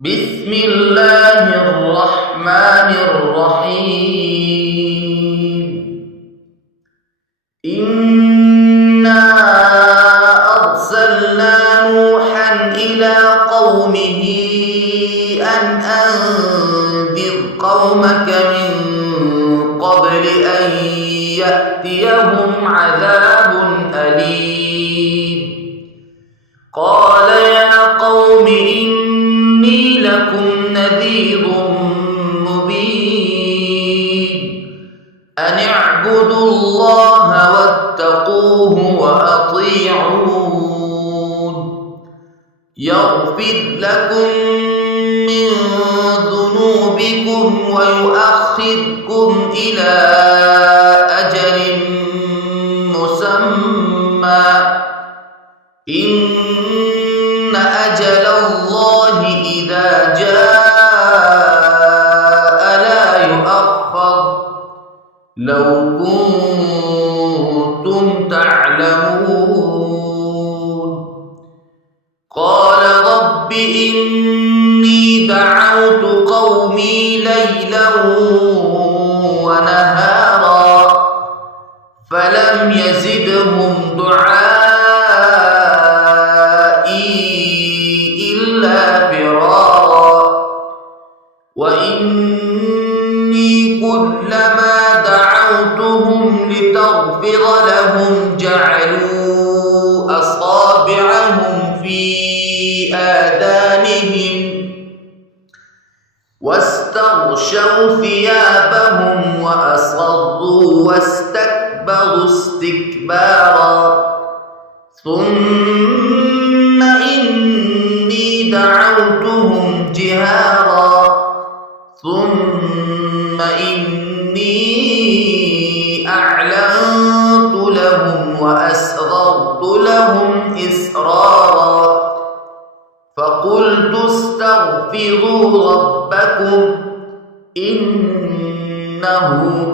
بسم الله الرحمن الرحيم. إنا أرسلنا نوحا إلى قومه أن أنذر قومك من قبل أن يأتيهم عذاب أليم. قال يا قوم إني لكم نذير مبين أن اعبدوا الله واتقوه وأطيعون يغفر لكم من ذنوبكم ويؤخركم إلى أجل مسمى إن أجل الله إذا جاء لا يؤخر لو كنتم تعلمون. قال رب إني دعوت قومي ليلا ونهارا فلم يزدهم وإني كلما دعوتهم لتغفر لهم جعلوا أصابعهم في آذانهم واستغشوا ثيابهم وأصروا واستكبروا استكبارا ثم إني دعوتهم جهارا ثم إني أعلنت لهم وأسررت لهم إسرارا فقلت استغفروا ربكم إنه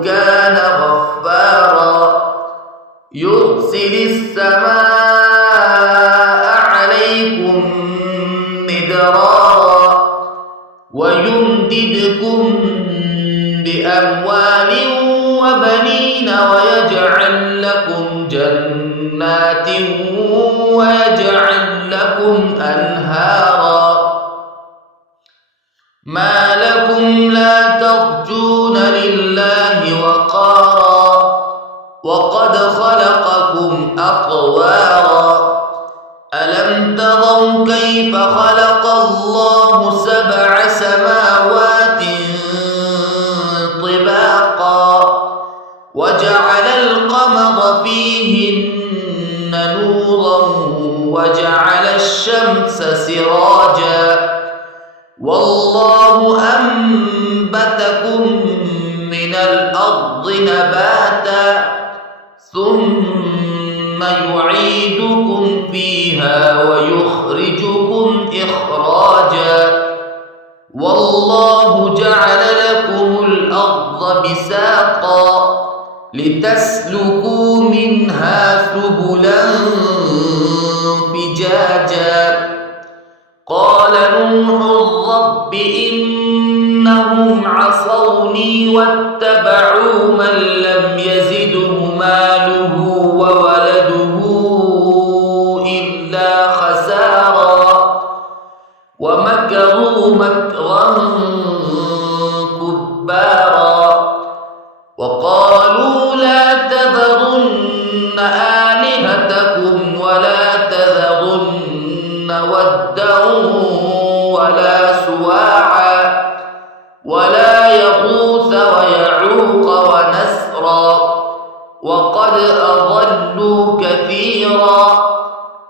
كان غفارا يرسل السماء عليكم مدرارا ويمددكم بأموال وبنين ويجعل لكم جنات ويجعل لكم أنهارا ما لكم لا ترجون لله وقارا وقد خلقكم أطوارا ألم تروا كيف خلق الله سبع سماوات طباقا وجعل القمر فيهن نورا وجعل الشمس سراجا والله أنبتكم من الأرض نباتا ثم يعيدكم فيها ويخرجكم إخراجا والله جعل لكم الأرض بساطا لتسلكوا منها سبلا فجاجا قال نوح رب إنهم عصوني واتبعوا من لم يزده ماله وولده إلا خسارا ومكروا مكرا كبارا وقالوا لا تذرن آلهتكم ولا تذرن ودا ولا سواعا ولا يغوث ويعوق ونسرا وقد أضلوا كثيرا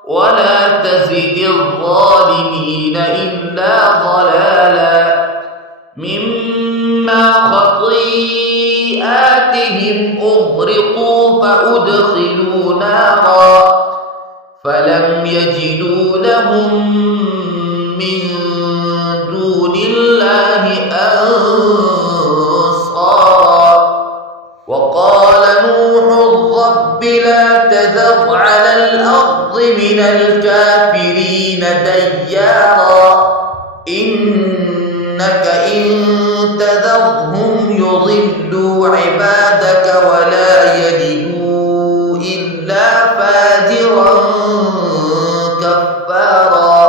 ولا تزد الظالمين إلا ضلالا مما خطيئاتهم أغرقوا فأدخلوا نارا فلم يجدوا لهم من دون الله أنصارا وقال نوح رب لا تذر على الأرض من الكافرين ديارا إنك إن تذرهم يضلوا عبادك ولا يلدوا إلا فاجرا كفارا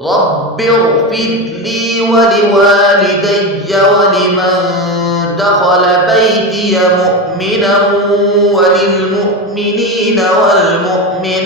رب اغفر لي ولوالدي ولمن دخل بيتي مؤمنا وللمؤمنين والمؤمنات